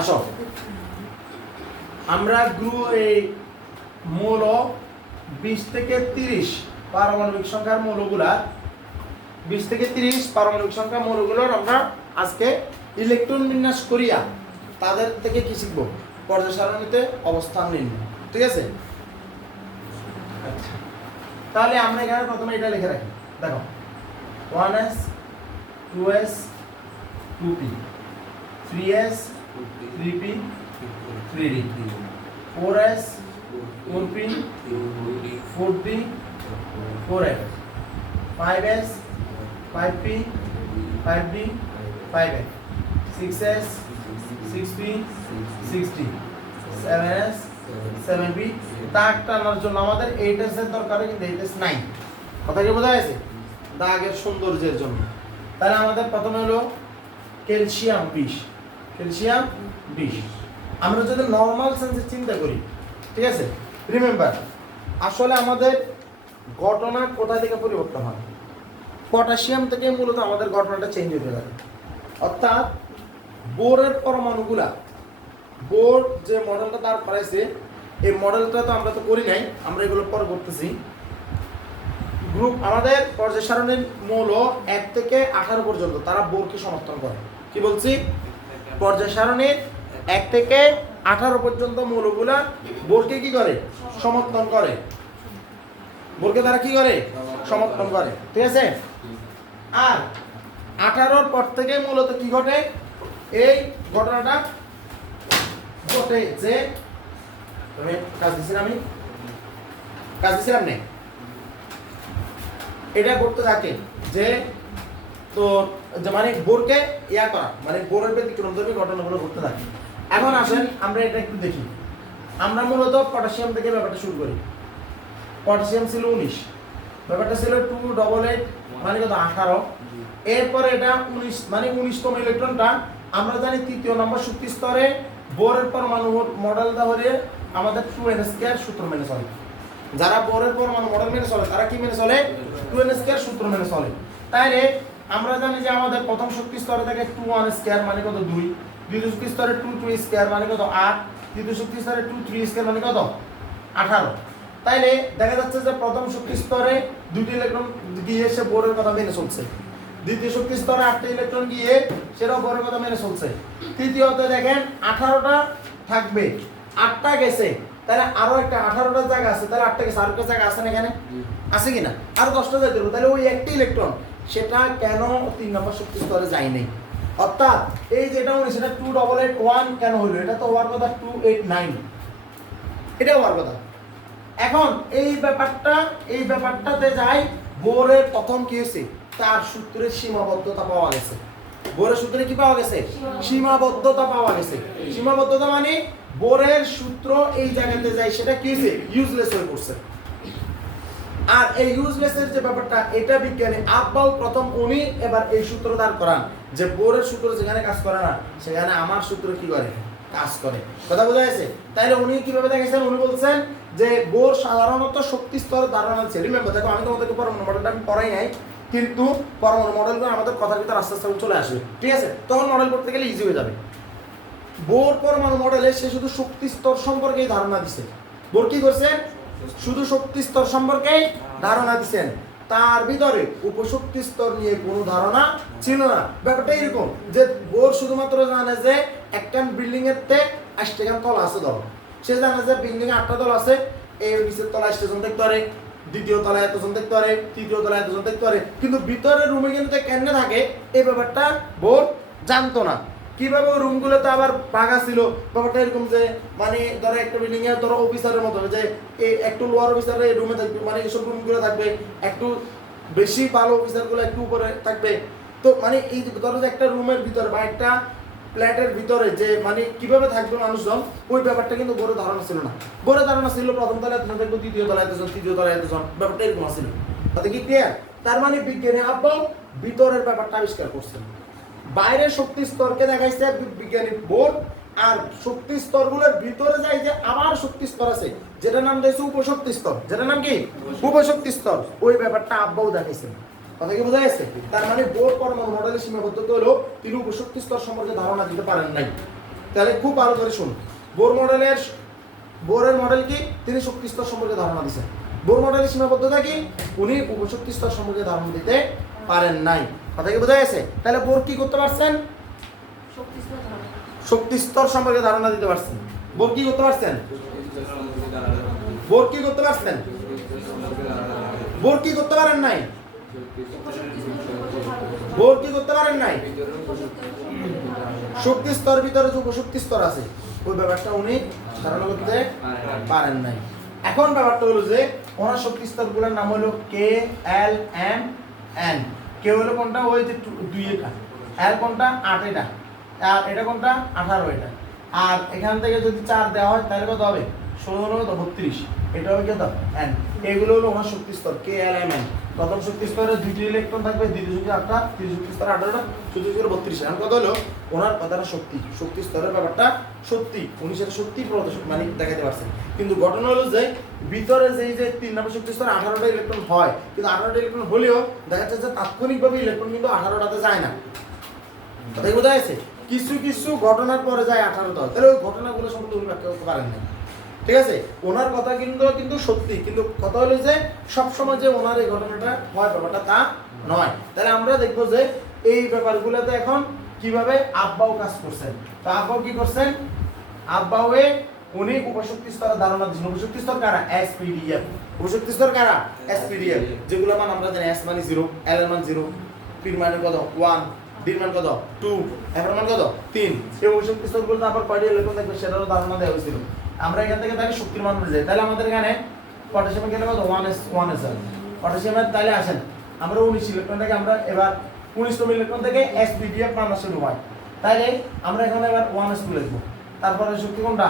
আসো আমরা এই মৌল 20 থেকে 30 পারমাণবিক সংখ্যার মৌলগুলা 20 থেকে 30 পারমাণবিক সংখ্যা মৌলগুলোর আমরা আজকে ইলেকট্রন বিন্যাস করিয়া তাদের থেকে কি শিখবো, পর্যায় সারণীতে অবস্থান নির্ণয়। ঠিক আছে, আচ্ছা তাহলে আমরা এখানে প্রথমে এটা লিখে রাখি। দেখো 1s 2s 2p 3s 3p 3d 4s 4p 4d 4f 5s 5p 5d 5f 6s 6p 6d 7s 7p। দাগ টানার জন্য আমাদের 8s এর দরকার, কিন্তু 8s নাই। কথা কি বোঝা গেছে? দাগের সৌন্দর্যের জন্য। তাহলে আমাদের প্রথমে হলো ক্যালসিয়াম 20, ক্যালসিয়াম 20। আমরা যদি নরমাল সেন্সে চিন্তা করি, ঠিক আছে, রিমেম্বার আসলে আমাদের ঘটনা কোথা থেকে পরিবর্তন হয়? পটাশিয়াম থেকে মূলত আমাদের ঘটনাটা চেঞ্জ হতে থাকে। অর্থাৎ বোরের পরমাণুগুলা, বোর যে মডেলটা তার করাইছে, এই মডেলটা তো আমরা তো করি নাই, আমরা এগুলো পরে করতেছি। গ্রুপ আমাদের পর্যায় সারণীর মৌল 1 থেকে 18 পর্যন্ত তারা বোরকে সমর্থন করে। কি বলছি? পর্যায় সারণীর 1 থেকে 18 পর্যন্ত মৌলগুলা বোরকে কি করে? সমর্থন করে। বোরকে তারা কি করে? সমর্থন করে। ঠিক আছে, আর 18 পর থেকে মূলত কি ঘটে? এই ঘটনাটা ঘটে যে কাজ দিছিলাম নেই, এটা করতে থাকে যে তো মানে বোরকে ইয়া করা, মানে বোরের ব্যতিক্রমধর্মী ঘটনাগুলো ঘটতে থাকে। এখন আসেন আমরা এটা একটু দেখি। আমরা মূলত পটাশিয়াম থেকে ব্যাপারটা শুরু করি। পটাশিয়াম ছিল 19, ব্যাপারটা ছিল 288 মানে কত 18। এরপরে এটা 19 মানে 19তম ইলেকট্রনটা আমরা জানি তৃতীয় নম্বর শক্তি স্তরে বোরের পরমাণু মডেল ধরে আমাদের 2n² সূত্র মেনে চলে। যারা বোরের পরমাণু মডেল মেনে চলে তারা কি মেনে চলে? 2n² সূত্র মেনে চলে। তাইলে আমরা জানি যে আমাদের প্রথম শক্তি স্তরে থাকে 2 1² মানে কত 2, দ্বিতীয় শক্তি স্তরে 2 2² মানে কত 8, তৃতীয় শক্তি স্তরে 2 3² মানে কত 18। তাইলে দেখা যাচ্ছে যে প্রথম শক্তি স্তরে 2টি ইলেকট্রন গিয়ে সে বোরের কথা মেনে চলছে, দ্বিতীয় শক্তি স্তরে 8টি ইলেকট্রন গিয়ে সেটাও বোরের কথা মেনে চলছে, তৃতীয়তে দেখেন 18টা থাকবে, 8টা গেছে, তাহলে আরো একটা 18টা জায়গা আছে, তাহলে 8টা গেছে, আরেকটা জায়গা আছে না এখানে? আছে কিনা? আরো 10টা যাইতে হবে, তাহলে ওই একটি ইলেকট্রন সেটা কেন 3 নম্বর শক্তি স্তরে যায় নাই? অর্থাৎ এই যেটা হলো সেটা 2881 কেন হলো? এটা তো হওয়ার কথা 289, এটা হওয়ার কথা। এখন এই ব্যাপারটাতে যাই বোরের প্রথম কি হয়েছে? তার সূত্রের সীমাবদ্ধতা পাওয়া গেছে। বোরের সূত্রে কি পাওয়া গেছে? সীমাবদ্ধতা পাওয়া গেছে। সীমাবদ্ধতা মানে বোরের সূত্র এই জায়গাতে যায় সেটা কি হয়েছে? ইউজলেস হয়ে পড়ছে। আর এই ইউজলেসের যে ব্যাপারটা, এটা বিজ্ঞানী আব্বাল প্রথম উনি এবার এই সূত্র দাঁড় করান যে বোরের সূত্র যেখানে কাজ করে না সেখানে আমার সূত্র কি করে? কাজ করে। কথা বোঝা গেছে? তাইলে উনি কিভাবে দেখেছেন? উনি বলছেন যে বোর সাধারণত শক্তি স্তর ধারণা আছে। রিমেম্বার দেখো, আমি তোমাদেরকে পরমাণু মডেলটা আমি পড়াই নাই, কিন্তু পরমাণু মডেলগুলো আমাদের কথার ভিতরে আস্তে আস্তে চলে আসবে। ঠিক আছে, তখন মডেল করতে গেলে ইজি হয়ে যাবে। বোর পরমাণু মডেলে সে শুধু শক্তি স্তর সম্পর্কেই ধারণা দিছে। বোর কি করছেন? শুধু শক্তি স্তর সম্পর্কেই ধারণা দিচ্ছেন, তার ভিতরে উপশক্তি স্তর নিয়ে কোনো ধারণা ছিল না। ব্যাপারটা এরকম যে বোর শুধুমাত্র জানে যে একটা বিল্ডিং এর তে 8টা তলা আছে, ধরো সে জানে যে বিল্ডিং এ 8টা তলা আছে, এই নিচের তলায় স্টেশন দেখতে পারে, দ্বিতীয় তলায় এতজন দেখতে পারে, তৃতীয় তলায় এতজন দেখতে পারে, কিন্তু ভিতরের রুমে কিন্তু কেমনে থাকে এই ব্যাপারটা বোর জানতো না। কিভাবে ওই রুমগুলোতে আবার ভাগা ছিল, ব্যাপারটা এরকম যে মানে ধরো একটা বিল্ডিং এ ধরো অফিসারের মতো যে একটু লোয়ার অফিসার এই রুমে থাকবে, মানে এইসব রুমগুলো থাকবে, একটু বেশি ভালো অফিসারগুলো একটু উপরে থাকবে। তো মানে এই ধরো যে একটা রুমের ভিতরে বা একটা ফ্ল্যাটের ভিতরে যে মানে কিভাবে থাকবে মানুষজন, ওই ব্যাপারটা কিন্তু বড় ধারণা ছিল না। বড় ধারণা ছিল প্রথম তলায় এতজন থাকবে, দ্বিতীয় তলায় এতজন, তৃতীয় তলায় এতজন, ব্যাপারটা এরকম ছিল। তাতে কি ক্লিয়ার? তার মানে বিজ্ঞানী আব্বাল ভিতরের ব্যাপারটা আবিষ্কার করছেন। বাইরের শক্তি স্তরকে দেখাইছে বিজ্ঞানী বোর, আর শক্তি স্তরগুলোর ভিতরে যাই যে আবার শক্তি স্তর আছে যেটার নাম দিয়েছে উপশক্তি স্তর। যেটার নাম কি? উপশক্তি স্তর। ওই ব্যাপারটা আব্বাও দেখাইছেন। কথা কি বোঝা গেছে? তার মানে বোর পরমাণু মডেলের সীমাবদ্ধতা হলো তিনি উপশক্তি স্তর সম্পর্কে ধারণা দিতে পারেন নাই। তাহলে খুব ভালো করে শুন। বোরের মডেল কি, তিনি শক্তি স্তর সম্পর্কে ধারণা দিচ্ছেন। বোর মডেলের সীমাবদ্ধতা কি, উনি উপশক্তি স্তর সম্পর্কে ধারণা দিতে পারেন নাই। কথা কি বোঝা গেছে? তাহলে বোর কি করতে পারছেন? শক্তি স্তর সম্পর্কে ধারণা দিতে পারছেন। বোর কি করতে পারছেন? বোর কি করতে পারছেন? বোর কি করতে পারেন নাই? বোর কি করতে পারেন নাই? শক্তি স্তর ভিতরে যে উপশক্তি স্তর আছে ওই ব্যাপারটা উনি ধারণা করতে পারেন নাই। এখন ব্যাপারটা হলো যে ওনার শক্তি স্তরগুলোর নাম হলো কে, এল, এম, এন। কে হলো কোনটা, ওই যে 2 এটা, এল কোনটা 8 এটা, আর এটা কোনটা 18 এটা, আর এখান থেকে যদি 4 দেওয়া হয় তাহলে কত হবে? 16 কত 32, এটা হবে কত এন। এগুলো হলো ওনার শক্তি স্তর কে, এল, এম, এন। প্রথম শক্তি স্তরে 2টি ইলেকট্রন থাকবে, দ্বিতীয় শক্তি 8টা, তৃতীয় শক্তি স্তরে 18টা, চতুর্থ স্তরে 32। এখন কত হলো ওনার কথাটা শক্তি স্তরের ব্যাপারটা সত্যি, উনি সেটা সত্যি প্রদর্শন মানে দেখাতে পারছেন। কিন্তু ঘটনা হলো যে ভিতরে যে 3 নম্বর শক্তি স্তরে 18টা ইলেকট্রন হয়, কিন্তু 18টা ইলেকট্রন হলেও দেখা যাচ্ছে যে তাৎক্ষণিকভাবে ইলেকট্রন কিন্তু 18টাতে যায় না। কথা বোঝা গেছে? কিছু কিছু ঘটনার পরে যায় 18টা, তাহলে ওই ঘটনাগুলো সম্পর্কে উনি ব্যাখ্যা করতে পারেন না। ঠিক আছে, ওনার কথা কিন্তু সত্যি, কিন্তু কথা হলো যে সবসময় যে ওনার এই ঘটনাটা হয় ব্যাপারটা তা নয়। তাহলে আমরা দেখবো যে এই ব্যাপারগুলোতে এখন কিভাবে আব্বাও কাজ করছেন। তো আব্বাও কি করছেন? আব্বাওয়ে উনি উপশক্তি স্তরের ধারণা দিচ্ছেন। উপশক্তি স্তর কারা? এসপিডিএফ। উপশক্তি স্তর কারা? এসপিডিএফ। যেগুলো মান আমরা জানি, এস মানে 0, এল এর মান 0, পি এর মান কত 1, ডি এর মান কত 2, এফ এর মান কত 3। এই উপশক্তি স্তরগুলো আবার কয়টি ইলেকট্রন থাকবে সেটারও ধারণা দেওয়া হয়েছিল। আমরা এখান থেকে তাহলে শক্তির মান বুঝে যাই। তাহলে আমাদের এখানে পটাশিয়ামের গেলে কত 1s1s। পটাশিয়ামের তাহলে আসেন আমরা 19 ইলেকট্রন থেকে আমরা এবার 19তম ইলেকট্রন থেকে এসপিডিএফ মান শুরু হয়। তাহলে আমরা এখানে এবার 1s2 লিখব। তারপরে শক্তি কোনটা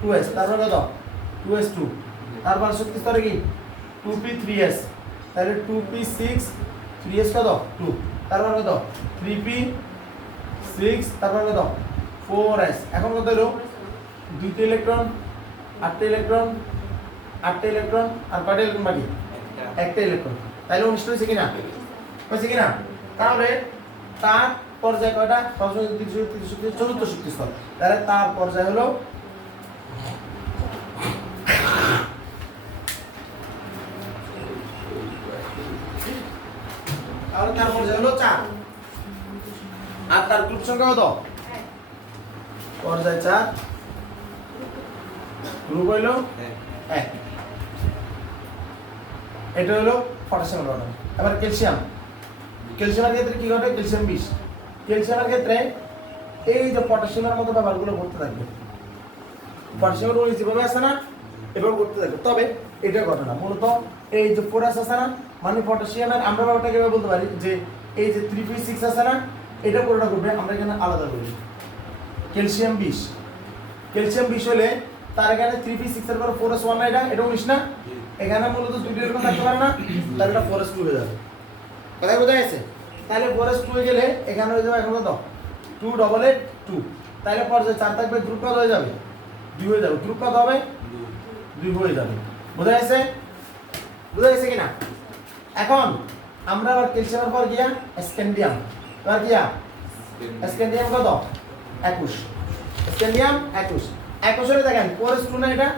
2s, তারপরে কত 2s2, তারপরে শক্তি স্তরে কি 2p3s, তাহলে 2p6, 3s কত 2, তারপর কত 3p6, তারপর কত 4s। এখন কত হলো 2টি ইলেকট্রন, 8টা ইলেকট্রন, 8টা ইলেকট্রন, আর কয়টা ইলেকট্রন বাকি? একটা ইলেকট্রন। তাহলে 19 হয়েছে কিনা? হয়েছে কিনা? তাহলে তার পর্যায় কয়টা? চতুর্থ শক্তি স্তর। তাহলে তার পর্যায় হলো তাহলে তার পর্যায় হলো 4, আর তার গ্রুপ সংখ্যা কত? পর্যায় 4, গ্রুপ হইল 1। এটা হলো পটাশিয়ামের ঘটনা। এবার ক্যালসিয়ামের ক্ষেত্রে কি ঘটে? ক্যালসিয়াম 20। ক্যালসিয়ামের ক্ষেত্রে এই যে পটাশিয়ামের মতো ব্যাপারগুলো ঘটতে থাকবে। পটাশিয়ামের ওই যেভাবে আছে না এভাবে ঘটতে থাকবে, তবে এটা ঘটনা মূলত এই যে 4s আছে না, মানে পটাশিয়ামের আমরা ব্যাপারটা কিভাবে বলতে পারি যে এই যে 3p6 আছে না, এটা পুরোটা করবে আমরা এখানে আলাদা করি। ক্যালসিয়াম 20 হলে তার এখানে 3p6 এর পর 4s1 না, এটা 19 না, এখানে মূলত দুটো এরকম থাকতে পারে না, তাহলে এটা 4s2 হয়ে যাবে। কথা বোঝা গেছে? তাহলে 4s2 হয়ে গেলে এখানে হয়ে যাবে এখন কত 288 তাহলে পর্যায়ে 4 থাকবে, গ্রুপ কত হয়ে যাবে 2 হয়ে যাবে। গ্রুপ কত হবে 2 হয়ে যাবে। বোঝা গেছে? বোঝা গেছে কিনা? এখন আমরা আবার ক্যালসিয়ামের পর গিয়া স্ক্যান্ডিয়াম, এবার গিয়া স্ক্যান্ডিয়াম কত 21, স্ক্যান্ডিয়াম 21 হলে দেখেন 4s2 না, এটা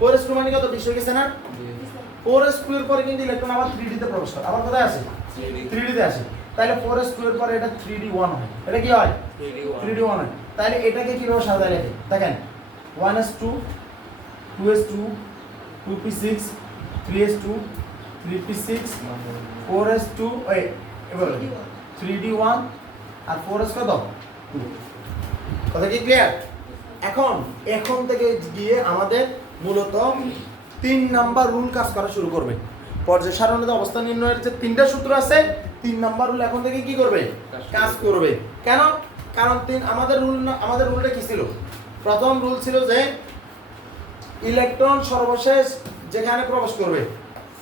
4s2 মানে কত 20 হয়ে গেছে না। 4s2 এর পরে কিন্তু ইলেকট্রন আবার 3d তে প্রবেশ করে, আবার কোথায় আসে 3d তে আসে। তাহলে 4s2 এর পরে এটা 3d1 হয়। এটা কি হয় 3d1 হয়। তাহলে এটাকে কিভাবে সাজায় লেখে দেখেন 1s2, 2s2, 2p6, 3s2, 3p6, 4s2, এবার 3d1 আর 4s কত 2। কথা কি ক্লিয়ার? এখন থেকে গিয়ে আমাদের মূলত 3 নাম্বার রুল কাজ করা শুরু করবে। পর্যায় সারণীতে অবস্থান নির্ণয়ের যে 3টা সূত্র আছে, 3 নাম্বার রুল এখন থেকে কি করবে? কাজ করবে। কেন? কারণ আমাদের রুলটা কি ছিল? প্রথম রুল ছিল যে ইলেকট্রন সর্বশেষ যেখানে প্রবেশ করবে,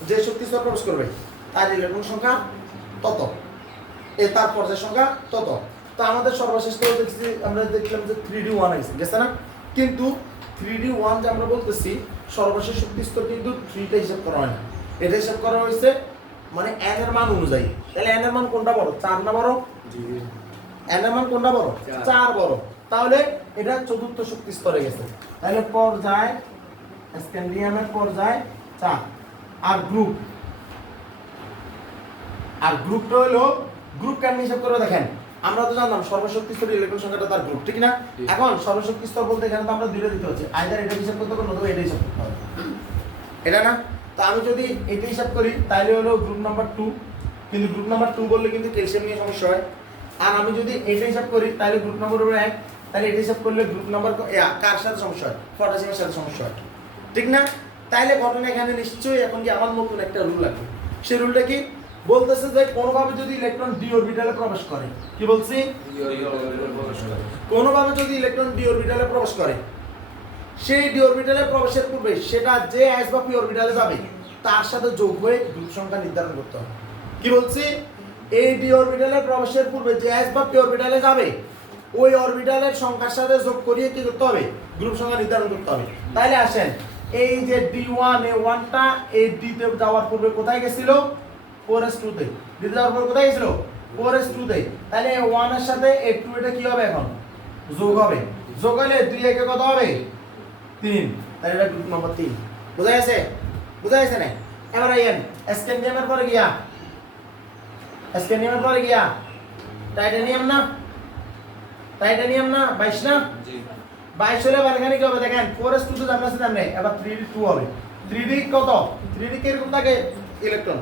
যে শক্তি স্তর প্রবেশ করবে তার ইলেকট্রন সংখ্যা তত, তার পর্যায় সংখ্যা তত। তো আমাদের সর্বশেষ আমরা দেখলাম যে 3d1 আছে, গেছে না? কিন্তু 3d1 যে আমরা বলতেছি সর্বশেষ শক্তি স্তর কিন্তু 3টা হিসাব করা হয় না, এটা হিসাব করা হয়েছে মানে n এর মান অনুযায়ী। তাহলে n এর মান কোনটা বড়, 4 না বড়? n এর মান কোনটা বড়? 4 বড়। তাহলে এটা চতুর্থ শক্তি স্তরে গেছে। তাহলে পর্যায় স্ক্যান্ডিয়ামের পর্যায় 4। আর গ্রুপটা হলো গ্রুপ কেমন হিসাব করে দেখেন, আমরা তো জানলাম সর্বশক্তি স্তর ইলেকট্রন সংখ্যাটা তার গ্রুপ, ঠিক না? এখন সর্বশক্তি স্তর বলতে এখানে তো আমরা দুইটা দিতে হচ্ছে, আইদার এটা হিসাব করতে হবে নতুবা এটা হিসাব করতে হবে, এটা না? তো আমি যদি এটা হিসাব করি তাহলে হলো গ্রুপ নাম্বার 2, কিন্তু গ্রুপ নাম্বার 2 বললে কিন্তু ক্যালসিয়াম নিয়ে সমস্যা হয়। আর আমি যদি এটা হিসাব করি তাহলে গ্রুপ নাম্বার 1, তাহলে এটা হিসাব করলে গ্রুপ নাম্বার কার সাথে সমস্যা হয়? পটাশিয়ামের সাথে সমস্যা হয়, ঠিক না? তাইলে ঘটনা এখানে নিশ্চয়ই এখন কি আমার নতুন একটা রুল লাগবে। সেই রুলটা কি বলতেছে যে কোনোভাবে যদি ইলেকট্রন ডি অরবিটালে প্রবেশ করে, কি বলছি? কোনোভাবে যদি ইলেকট্রন ডি অরবিটালে প্রবেশ করে, সেই ডি অরবিটালে প্রবেশের পূর্বে সেটা যে এস বা পি অরবিটালে যাবে তার সাথে যোগ হয়ে গ্রুপ সংখ্যা নির্ধারণ করতে হবে। কি বলছি? এই ডি অরবিটালে প্রবেশের পূর্বে যে এস বা পি অরবিটালে যাবে ওই অরবিটালের সংখ্যার সাথে যোগ করিয়ে কি করতে হবে? গ্রুপ সংখ্যা নির্ধারণ করতে হবে। তাইলে আসেন, এই যে D1 A1টা এই D তে যাওয়ার পূর্বে কোথায় গেছিল? 4s2 তে। D তে যাওয়ার পূর্বে কোথায় গেছিল? 4s2 তে। তাহলে A1 এর সাথে A2 এটা কি হবে এখন? যোগ হবে। যোগ হলে 2 একে কত হবে? 3। তাহলে এটা গ্রুপ নাম্বার 3। বুঝা গেছে? বুঝা গেছে না? এবার আইয়েন স্ক্যান্ডিয়ামের পরে গিয়া, স্ক্যান্ডিয়ামের পরে গিয়া টাইটানিয়াম না? টাইটানিয়াম না 22 না? জি। 22 হলে এবার এখানে কি হবে দেখেন, 4s2 তো জানা আছে জানেন, এবার 3d2 হবে। 3d কত? 3d কি এরকম থাকে ইলেকট্রন?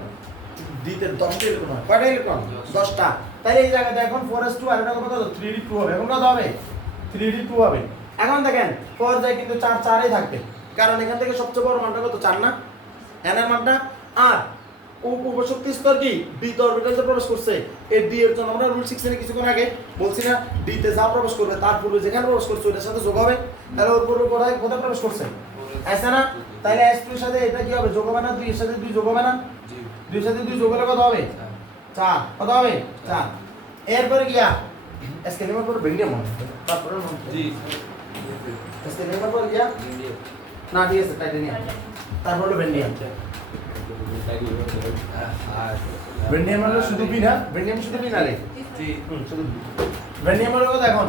d তে 10টা ইলেকট্রন হয়। কয়টা ইলেকট্রন? 10টা। তাহলে এই জায়গাতে এখন 4s2 আর এটা কত? 3d2 হবে। এখন কত হবে? 3d2 হবে। এখন দেখেন পর্যায় কিন্তু 4 4ই থাকবে, কারণ এখান থেকে সবচেয়ে বড় মানটা কত? 4 না? n এর মানটা। আর উপশক্তি স্তর কি ডি তে অরবিটালে প্রবেশ করছে, এই ডি এর জন্য আমরা রুল 6 এর কিছুক্ষণ আগে বলছি না, ডি তে যা প্রবেশ করবে তার পূর্বে যেখানে প্রবেশ করছে ওটার সাথে যোগ হবে। তাহলে ওর পূর্বে কোথায় প্রবেশ করছে? আছে না? তাহলে s2 এর সাথে এটা কি হবে? যোগ হবে না? 2 এর সাথে 2 যোগ হবে না? জি। 2 এর সাথে 2 যোগ হলে কত হবে? 4। কত হবে? 4। এরপরে গিয়া স্কেলিমার পর বেরিয়াম হবে, তারপরে জি স্কেলিমার পর গিয়া না ঠিক আছে টাইটানিয়াম, তারপর হলো বেরিয়াম। বেরিয়াম হলো শুধু বি না? বেরিয়াম শুধু বি না রে? জি শুধু বেরিয়াম হলো কত এখন?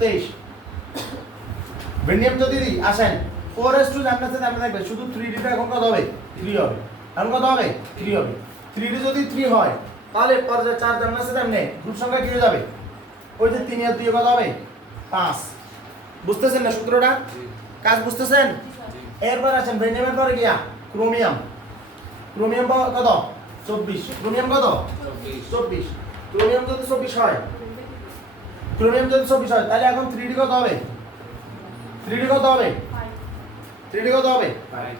23। বেরিয়াম যদি দিই আসেন 4s2 জানতে চাই আমরা দেখবে শুধু 3d টা এখন কত হবে? 3 হবে। এখন কত হবে? 3 হবে। 3d যদি 3 হয় তাহলে পর্যায় 4 জানতে চাই আমরা গ্রুপ সংখ্যা কি হয়ে যাবে? ওই যে 3 আর 2 কত হবে? 5। বুঝতেছেন না সূত্রটা? জি। কাজ বুঝতেছেন? জি। এরপর আসেন বেরিয়ামের পরে গিয়া ক্রোমিয়াম। ক্রোমিয়াম কত? 24। ক্রোমিয়াম কত? 24। ক্রোমিয়াম যদি 24 হয়, ক্রোমিয়াম যদি 24 হয় তাহলে এখন 3d কত হবে? 3d কত হবে? 3d কত হবে? 5।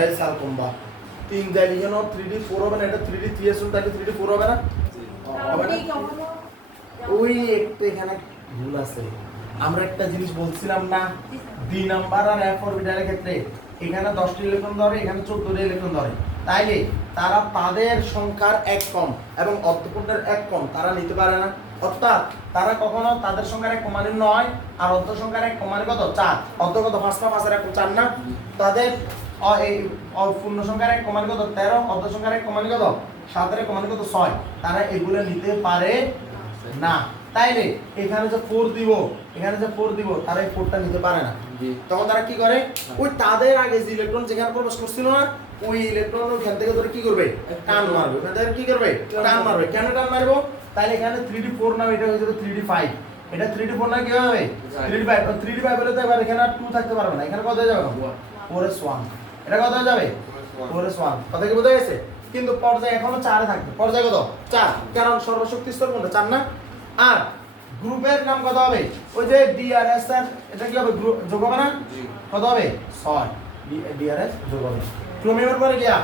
এই সাল কম্বা 3 দালি কেন 3d 4 হবে না? এটা 3d 3 এর তাহলে 3d 4 হবে না? হবে না। ওই একটা এখানে ভুল আছে। আমরা একটা জিনিস বলছিলাম না, d নাম্বার আর f অরবিটালের ক্ষেত্রে এখানে 10টি ইলেকট্রন ধরে, এখানে 14টি ইলেকট্রন ধরে। তাইলে তারা তাদের সংখ্যার এক কম এবং অর্ধপূর্ণের এক কম তারা নিতে পারে না। অর্থাৎ তারা কখনো তাদের সংখ্যার এক কমানের নয় আর অর্ধ সংখ্যার এক কমানের কত? 4। অর্ধ কত? 5 না? 5 এর এক 4 না? তাদের এই পূর্ণ সংখ্যার এক কমানের কত? 13। অর্ধ সংখ্যার এক কমানের কত? 7 এর এক কমানের কত? 6। তারা এগুলো নিতে পারে না। তাইলে এখানে যে 4 দিব, এখানে যে 4 দিব তারা এই 4টা নিতে পারে না। তখন তারা কি করে? ওই তাদের আগে যে ইলেকট্রন যেখানে প্রবেশ করছিল না ওই ইলেকট্রন ওখান থেকে ধরে কি করবে? টান মারবে। ওখান থেকে কি করবে? টান মারবে। কেন টান মারবো? তাহলে এখানে 3d4 না, এটা হয়ে যাবে 3d5। এটা 3d4 না কি হবে? 3d5। 3d5 হলে তো এবার এখানে আর 2 থাকতে পারবে না, এখানে কত হয়ে যাবে? 4s1। এটা কত হয়ে যাবে? 4s1। কথা কি বোঝা গেছে? কিন্তু পর্যায় এখনো 4 এ থাকবে। পর্যায় কত? 4, কারণ সর্বশক্তি স্তর কোনটা? 4 না? আর গ্রুপের নাম কত হবে? ওই যে DRS এর এটা কি হবে? গ্রুপ যোগ হবে না? জি। কত হবে? 6। DRS যোগ হবে। ক্রোমিয়ামের পরে গিয়া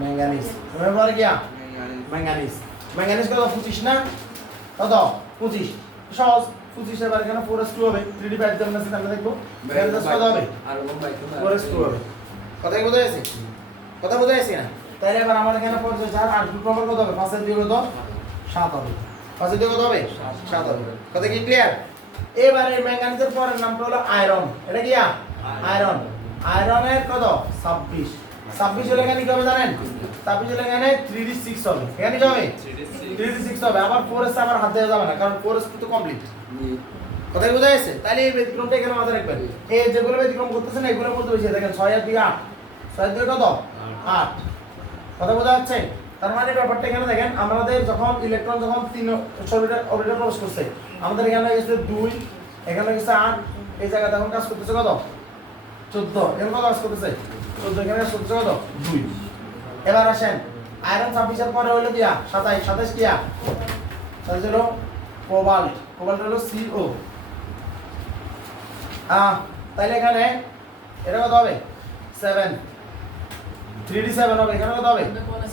ম্যাঙ্গানিজ। ক্রোমিয়ামের পরে গিয়া ম্যাঙ্গানিজ। ম্যাঙ্গানিজ কত? 25 না? কত? 25। সহজ। 25 এবার এখানে 4s2 হবে। 3d5 যেমন আছে আমরা দেখব। ম্যাঙ্গানিজ কত হবে? আর 4s2 হবে। কথা কি বোঝা গেছে? কথা বোঝা গেছে না? তাহলে এবার আমার এখানে পর্যায় 4 আর গ্রুপ নম্বর কত হবে? 5 এর দিয়ে কত? 7 হবে। 5 এর দিয়ে কত হবে? 7 হবে। কথা কি ক্লিয়ার? এবারে ম্যাঙ্গানিজের পরের নামটা হলো আয়রন। এটা কি? আয়রন। আয়রনের কত? 26। 26 হলে এখানে কি হবে জানেন? 26 হলে এখানে 3d6 হবে। এখানে কি হবে? 3d6 হবে। আবার 4s আবার হাত দেওয়া যাবে না, কারণ 4s তো কমপ্লিট। কথাই বোঝা যাচ্ছে? তাহলে এই ব্যতিক্রমটা এখানে মাথায় রাখবেন। এই যেগুলো ব্যতিক্রম করতেছেন এগুলোর মধ্যে বেশি দেখেন 6 আর 2 8। 6 আর 2 কত? 8। কথা বোঝা যাচ্ছে? তার মানে ব্যাপারটা এখানে দেখেন, আমাদের যখন ইলেকট্রন যখন 3 অরবিটাল প্রবেশ করছে, আমাদের এখানে গেছে 2, এখানে গেছে 8, এই জায়গাতে এখন কাজ করতেছে কত? 14। এখানে কত কাজ করতেছে? 14। এখানে কাজ করতেছে কত? 2। এবার আসেন, আয়রন 26 এর পরে হলো দিয়া 27। 27 কিয়া? 27 হলো কোবাল্ট। কোবাল্ট হলো CO। তাহলে এখানে এটা কত হবে? 7। 3d7 হবে। এখানে কত হবে?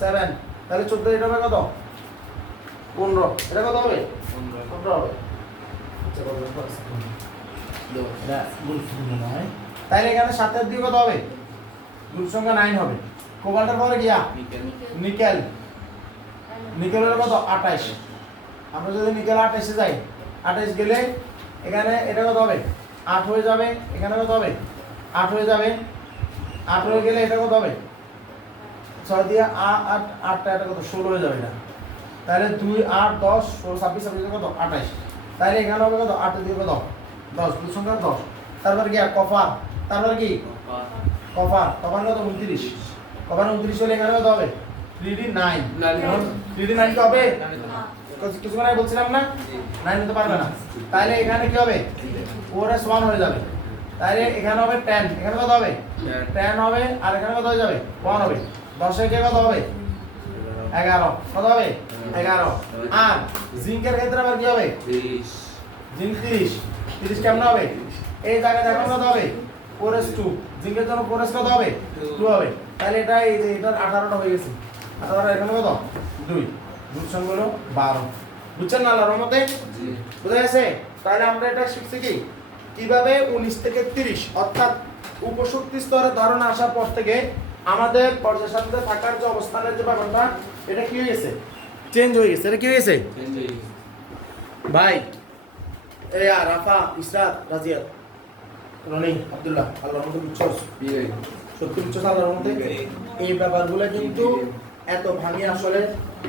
7। তাহলে 14 এটা হবে কত? 15। এটা কত হবে? 15 হবে। তাহলে এখানে 7 এর দিয়ে কত হবে? গ্রুপ সংখ্যা 9 হবে। কোবাল্টের পরে গিয়া নিকেল। নিকেল হলো কত? 28। আমরা যদি নিকেল 28 এ যাই, 28 গেলে এখানে এটা কত হবে? 8 হয়ে যাবে। এখানে কত হবে? 8 হয়ে যাবে। 8 হয়ে গেলে এটা কত হবে? 6 দিয়ে 8 8টা এটা কত? 16 হয়ে যাবে এটা। তাহলে 2 8 10 16 26 26 কত? 28। তাহলে এখানে হবে কত? 8 দিয়ে কত? 10। গ্রুপ সংখ্যা 10। তারপর কি কপার? তারপর কি কপার? কপার কত? 29। কপার 29 হলে এখানে কত হবে? 3d9। 3d9 কি হবে? কিছুক্ষণ আগে বলছিলাম না 9 হতে পারবে না। তাহলে এখানে কি হবে? 4s1 হয়ে যাবে। তাহলে এখানে হবে 10। এখানে কত হবে? 10 হবে। আর এখানে কত হয়ে যাবে? 1 হবে। 10 এ কত হবে? 11। কত হবে? 11। আর জিঙ্কের ক্ষেত্রে আবার কি হবে? 30। জিঙ্ক 30। 30 কেমন হবে? এই জায়গায় এখন কত হবে? 4s2। জিঙ্কের জন্য 4s কত হবে? 2 হবে। তাহলে এটা এই যে এটা 18টা হয়ে গেছে। 18 এখানে কত? 2। গ্রুপ সংখ্যা হলো 12। বুঝছেন না আল্লাহর রহমতে? জি। বুঝা গেছে? তাহলে আমরা এটা শিখছি কি কিভাবে 19 থেকে 30 অর্থাৎ উপশক্তি স্তরে ধারণা আসার পর থেকে আমাদের পর্যায়ের সাথে থাকার যে অবস্থানের যে ব্যাপারটা এটা কি হয়ে গেছে? চেঞ্জ হয়ে গেছে। এটা কি হয়ে গেছে? চেঞ্জ হয়ে গেছে ভাই। রাফা, ইসরাত, রাজিয়াত, রনি, আব্দুল্লাহ, আল্লাহর রহমতে বুঝছস? সত্যি বুঝছস আল্লাহর রহমতে? এই ব্যাপারগুলো কিন্তু এত ভাঙি আসলে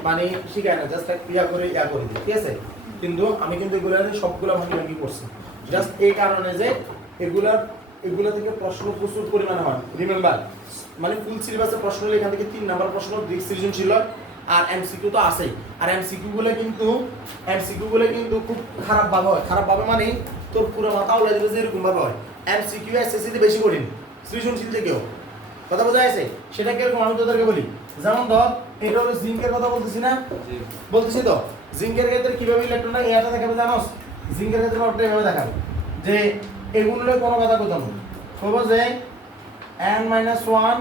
মানে শিখায় না, জাস্ট ক্রিয়া করে করে দিই, ঠিক আছে? কিন্তু আমি কিন্তু এগুলো সবগুলো ভাঙি করছি জাস্ট এই কারণে যে এগুলো থেকে প্রশ্ন প্রচুর পরিমাণে হয়। রিমেম্বার মানে ফুল সিলেবাসে প্রশ্ন হলে এখান থেকে 3 নাম্বার প্রশ্ন সৃজনশীল আর এমসিকিউ তো আছেই। আর এমসিকিউ গুলো কিন্তু খুব খারাপ ভাবে হয়। খারাপ ভাবে মানে তোর পুরো মাথা উড়াই দিবে যে এরকম ভাবে হয়। এমসিকিউ এসএসসি তে বেশি কঠিন, সৃজনশীল থেকেও। কথা বোঝা যাচ্ছে? সেটা কিরকম আমি তোদেরকে বলি। যেমন ধর এটা হলো জিঙ্কের কথা বলতেছি না? বলতেছি তো। জিঙ্কের ক্ষেত্রে কিভাবে ইলেকট্রনটা এটা দেখাবে জানোস? জিঙ্কের ক্ষেত্রে ব্যাপারটা এভাবে দেখাবে যে এগুলোর কোনো কথা কইতাম না। কইব যে n-1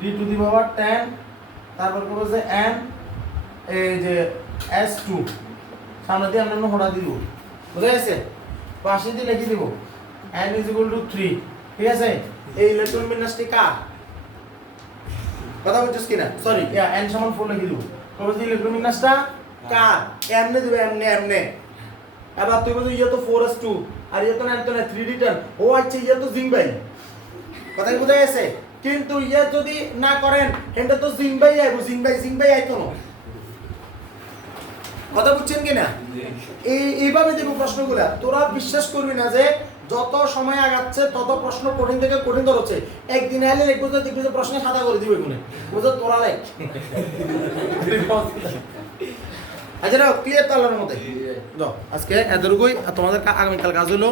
d to the power 10, তারপর কইব যে n এই যে s2 সামনে দিয়ে আমরা হোড়া দিব। বুঝা গেছে? পাশে দিয়ে লিখে দিব n = 3। ঠিক আছে? এই ইলেকট্রন বিন্যাসটি কার? কথা বুঝছিস কিনা? সরি, n = 4 লিখে দিব। কইব যে ইলেকট্রন বিন্যাসটা কার? এমনে দিবে, এমনে। এবার তুই বলছিস ইয়ে তো 4s2 আর ইয়ে তো না 3d10। ও আচ্ছা, ইয়ে তো জিঙ্ক ভাই। কথা কি বোঝা গেছে? কিন্তু ইয়ে যদি না করেন এটা তো জিঙ্ক ভাই আইবো, জিঙ্ক ভাই আইতো না। কথা বুঝছেন কিনা? এইভাবে দেব প্রশ্নগুলা। তোরা বিশ্বাস করবি না যে যত সময় আগাচ্ছে তত প্রশ্ন কঠিন থেকে কঠিন হচ্ছে। একদিন আইলে দেখবো যে প্রশ্নে সাদা করে দিবে এগুলো। বুঝছো? তোরা লেখ। আচ্ছা, ক্লিয়ার তো আল্লাহর মতে। আজকে এতটুকুই। তোমাদের আগামীকাল কাজ হলো